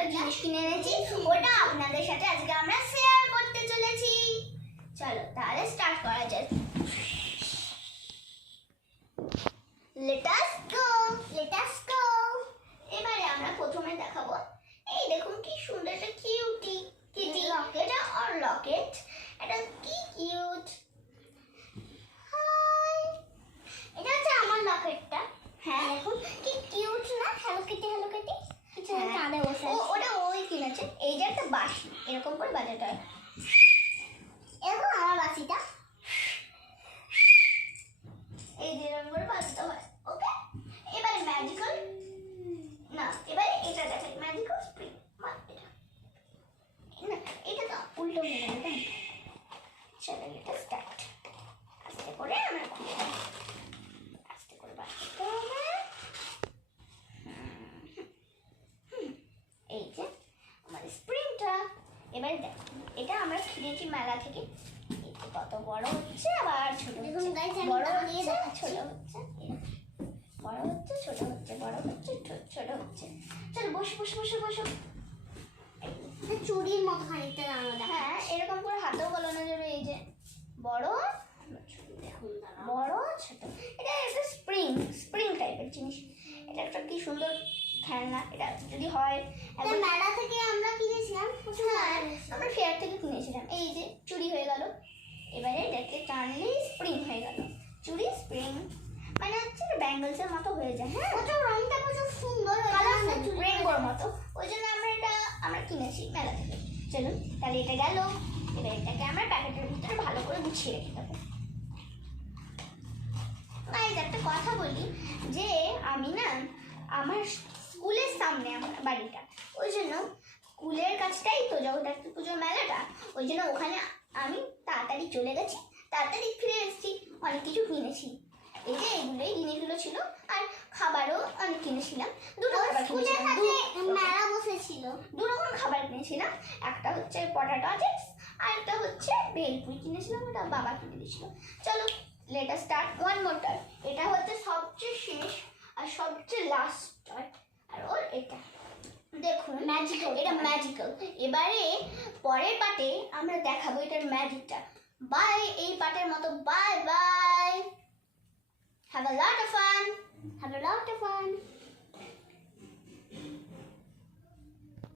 একটা জিনিস কিনে এনেছি, ওটা আপনাদের সাথে আজকে আমরা শেয়ার করতে চলেছি। চলো তাহলে স্টার্ট করা যাক। লেট আস গো। এবারে আমরা প্রথমে দেখাবো, এই দেখুন কি সুন্দর একটা কিটি এটা আর লকেট। এটা কি কিউট। হাই, এটা হচ্ছে আমার লকেটটা। হ্যাঁ দেখুন কি কিউট না, হ্যালো কিটি কিছু কাঁধে বসে। ওটা ওই কিনেছে। এই যে একটা বাঁশি, এরকম করে বাজাতে হয়। এরকম আমার বাঁশিটা এই যে এরকম করে বাজাতে হয়। ওকে, এবারে ম্যাজিক্যাল না, এবারে এটা দেখাই, ম্যাজিক্যাল স্প্রিং। এটা তো উল্টো হয়ে গেল, তাই চলো এটা স্টার্ট। আস্তে করে আমরা খুলে দেব, আস্তে করে বাজাতে হবে। এই যে আমাদের স্প্রিংটা। এবারে দেখো, এটা আমরা কিনেছি মেলা থেকে। কত বড় হচ্ছে আবার ছোট হচ্ছে, বড় হচ্ছে ছোট হচ্ছে, বড় হচ্ছে ছোট হচ্ছে, বড় হচ্ছে ছোট হচ্ছে। চলো বসো। চুড়ির মতো খানিকটা দাঁড়ানো। হ্যাঁ, এরকম করে হাতেও গলানো যাবে। এই যে বড় বড় ছোট। এটা একটা স্প্রিং টাইপের জিনিস। এটা একটা কি সুন্দর খেলনা। এটা যদি হয়, মেলা থেকে আমরা কিনেছিলাম। হ্যাঁ, আমরা ফেয়ার থেকে কিনেছিলাম। এই যে চুড়ি হয়ে গেল। এবারে এটাকে টানলেই স্প্রিং হয়ে গেল। চুড়ি স্প্রিং মানে হচ্ছে ব্যাঙ্গলসের মতো হয়ে যায়। হ্যাঁ, ওটা রংটা প্রচুর সুন্দর, রেইনবোর মতো। ওই জন্য আমরা কিনেছি মেলা থেকে। চলুন তাহলে এটা গেল। এবার এটাকে আমরা প্যাকেটের ভিতরে ভালো করে গুছিয়ে রেখে দেবো। গাইস, একটা কথা বলি যে আমি না, আমার স্কুলের সামনে আমার বাড়িটা, ওই জন্য স্কুলের কাছটাই তো জগদ্ধাত্রী পুজোর মেলাটা। ওই জন্য ওখানে আমি তাড়াতাড়ি চলে গেছি, তাড়াতাড়ি ফিরে এসেছি। অনেক কিছু কিনেছি। এই যে এইগুলোই জিনিসগুলো ছিল, আর খাবারও অনেক কিনেছিলাম। দুটো খাবার কিনেছিলাম, মেলা বসেছিল। দু রকম খাবার কিনেছিলাম। একটা হচ্ছে পটাটো চিপস, আর একটা হচ্ছে ভেলপুরি কিনেছিলাম, ওটা বাবা কিনে দিয়েছিল। চলো let us start one more time. এটা হচ্ছে সবচেয়ে শেষ আর সবচেয়ে লাস্ট। আর ওর এটা দেখুন ম্যাজিক্যাল, এটা ম্যাজিক্যাল। এবারে পরের পার্টে আমরা দেখাবো এটার ম্যাজিকটা। বাই, এই পার্টের মতো bye bye. Have a lot of fun.